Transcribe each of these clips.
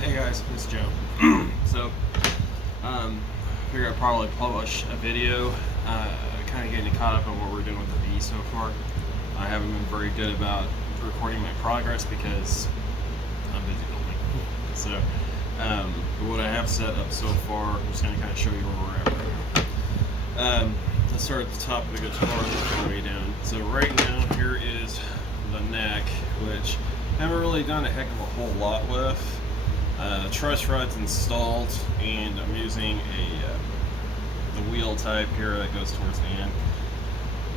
Hey guys, it's Joe. So, figure I'd probably publish a video, kind of getting caught up on what we're doing with the V so far. I haven't been very good about recording my progress because I'm busy building. So, what I have set up so far, I'm just going to kind of show you where we're at right now. Let's start at the top of the guitar and work our way down. So right now, here is the neck, which I haven't really done a heck of a whole lot with. Truss rod's installed, and I'm using the wheel type here that goes towards the end,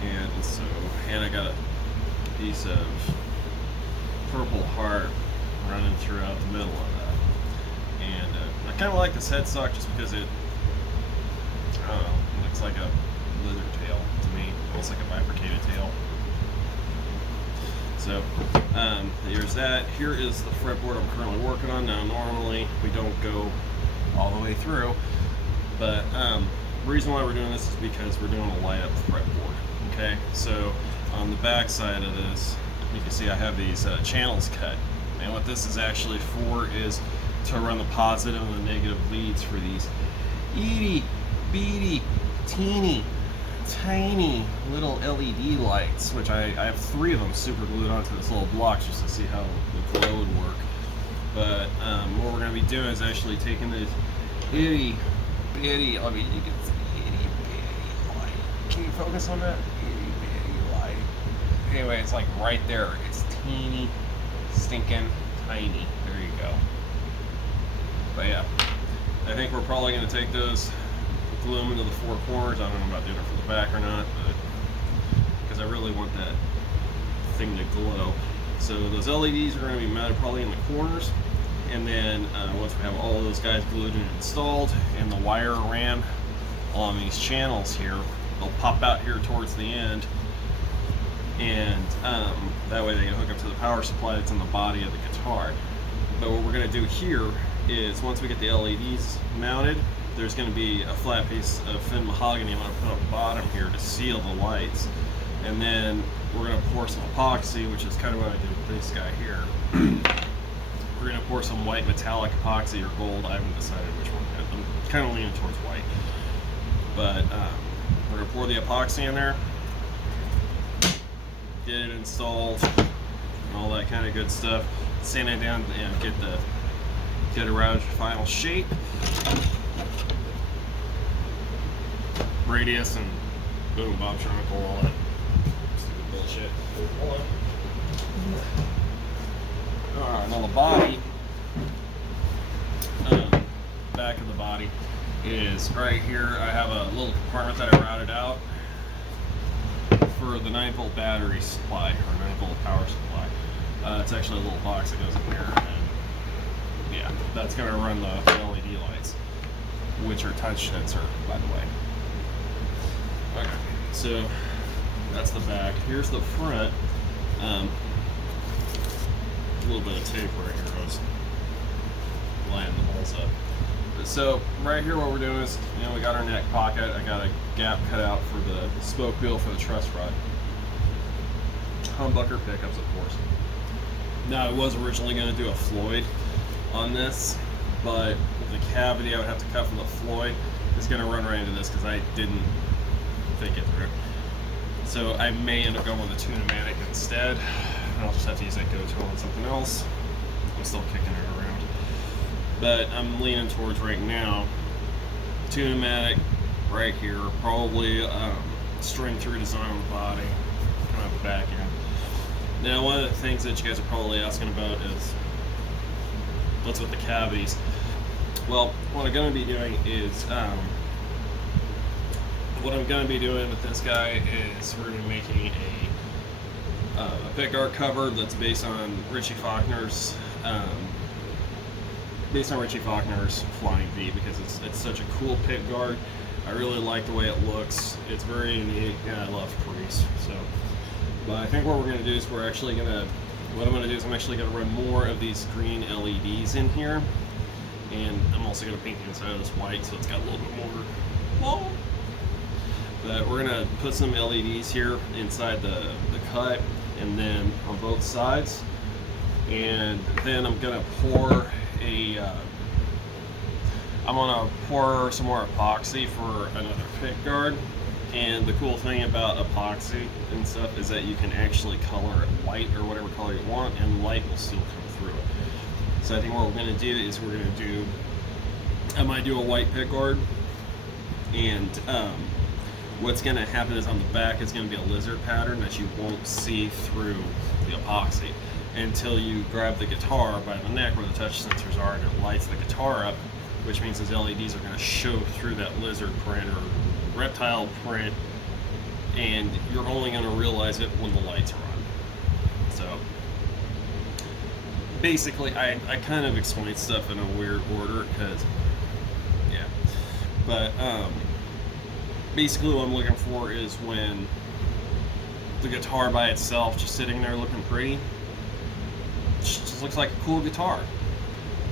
and I got a piece of purple heart running throughout the middle of that, and I kind of like this headstock just because it, I don't know, it looks like a lizard tail to me, almost like a bifurcated tail. So, here's that. Here is the fretboard I'm currently working on. Now, normally we don't go all the way through, but the reason why we're doing this is because we're doing a light up fretboard. Okay, so on the back side of this, you can see I have these channels cut, and what this is actually for is to run the positive and the negative leads for these itty bitty teeny tiny little LED lights, which I have 3 of them super glued onto this little block just to see how the glow would work. But what we're going to be doing is actually taking this itty bitty, I mean, you can see itty bitty light. Can you focus on that? Itty bitty light. Anyway, it's like right there. It's teeny, stinking tiny. There you go. But yeah, I think we're probably going to take those, glue them into the 4 corners. I don't know about doing it for the back or not, but because I really want that thing to glow. So those LEDs are going to be mounted probably in the corners, and then once we have all of those guys glued and installed, and the wire ran along these channels here, they'll pop out here towards the end, and that way they can hook up to the power supply that's in the body of the guitar. But what we're going to do here is, once we get the LEDs mounted, there's going to be a flat piece of thin mahogany I'm going to put on the bottom here to seal the lights, and then we're going to pour some epoxy, which is kind of what I did with this guy here. We're going to pour some white metallic epoxy or gold. I haven't decided which one. I'm kind of leaning towards white, but we're going to pour the epoxy in there, get it installed, and all that kind of good stuff. Sand it down and get it around final shape. Radius and boom, Bob Tronickel, all that stupid bullshit. Hold on. Alright, now the body, back of the body is right here. I have a little compartment that I routed out for the 9-volt battery supply, or 9-volt power supply. It's actually a little box that goes in there, and yeah, that's going to run the LED lights, which are touch sensor, by the way. Okay, so that's the back. Here's the front. A little bit of tape right here. I was lining the holes up. So right here, what we're doing is, we got our neck pocket. I got a gap cut out for the spoke wheel for the truss rod. Humbucker pickups, of course. Now, I was originally going to do a Floyd on this, but the cavity I would have to cut from the Floyd is going to run right into this because I didn't think it through. So I may end up going with a Tune-O-Matic instead. I'll just have to use that go-to on something else. I'm still kicking it around. But I'm leaning towards right now Tune-O-Matic right here, probably string through design on the body, kind of the back end. Now, one of the things that you guys are probably asking about is what's with the cavities. Well, what I'm going to be doing is with this guy is we're going to be making a pickguard cover that's based on Richie Faulkner's Flying V, because it's such a cool pickguard. I really like the way it looks. It's very unique, and I love crease. So, but I think what we're going to do is I'm actually going to run more of these green LEDs in here, and I'm also going to paint the inside of this white so it's got a little bit more. Whoa. But we're going to put some LEDs here inside the cut, and then on both sides, and then I'm going to pour I'm gonna pour some more epoxy for another pick guard. And the cool thing about epoxy and stuff is that you can actually color it white or whatever color you want, and light will still come through it. So I think what we're gonna do is I might do a white pick guard, and what's gonna happen is on the back it's gonna be a lizard pattern that you won't see through the epoxy until you grab the guitar by the neck where the touch sensors are, and it lights the guitar up, which means those LEDs are going to show through that lizard print or reptile print, and you're only going to realize it when the lights are on. So basically I kind of explain stuff in a weird order because yeah, but basically what I'm looking for is when the guitar by itself just sitting there looking pretty, just looks like a cool guitar.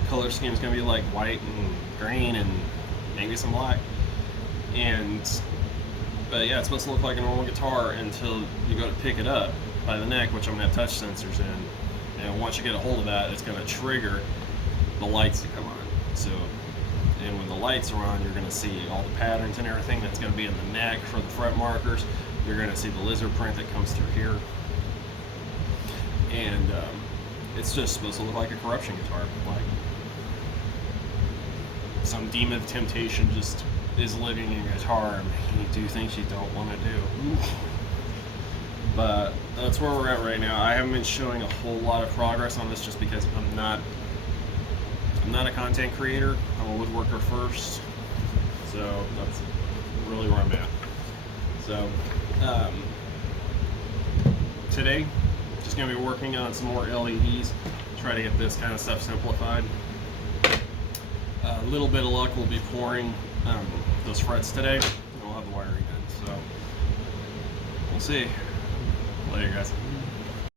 Color scheme is going to be like white and green and maybe some black, but yeah, it's supposed to look like a normal guitar until you go to pick it up by the neck, which I'm going to have touch sensors in, and once you get a hold of that, it's going to trigger the lights to come on. So, and when the lights are on, you're going to see all the patterns and everything that's going to be in the neck for the fret markers. You're going to see the lizard print that comes through here, and it's just supposed to look like a corruption guitar, like some demon of temptation just is living in a guitar and making you do things you don't want to do. But that's where we're at right now. I haven't been showing a whole lot of progress on this just because I'm not a content creator. I'm a woodworker first, so that's really where I'm at. So today, just gonna be working on some more LEDs, try to get this kind of stuff simplified. A little bit of luck, we'll be pouring those frets today, and we'll have the wiring done. So we'll see. Later, guys.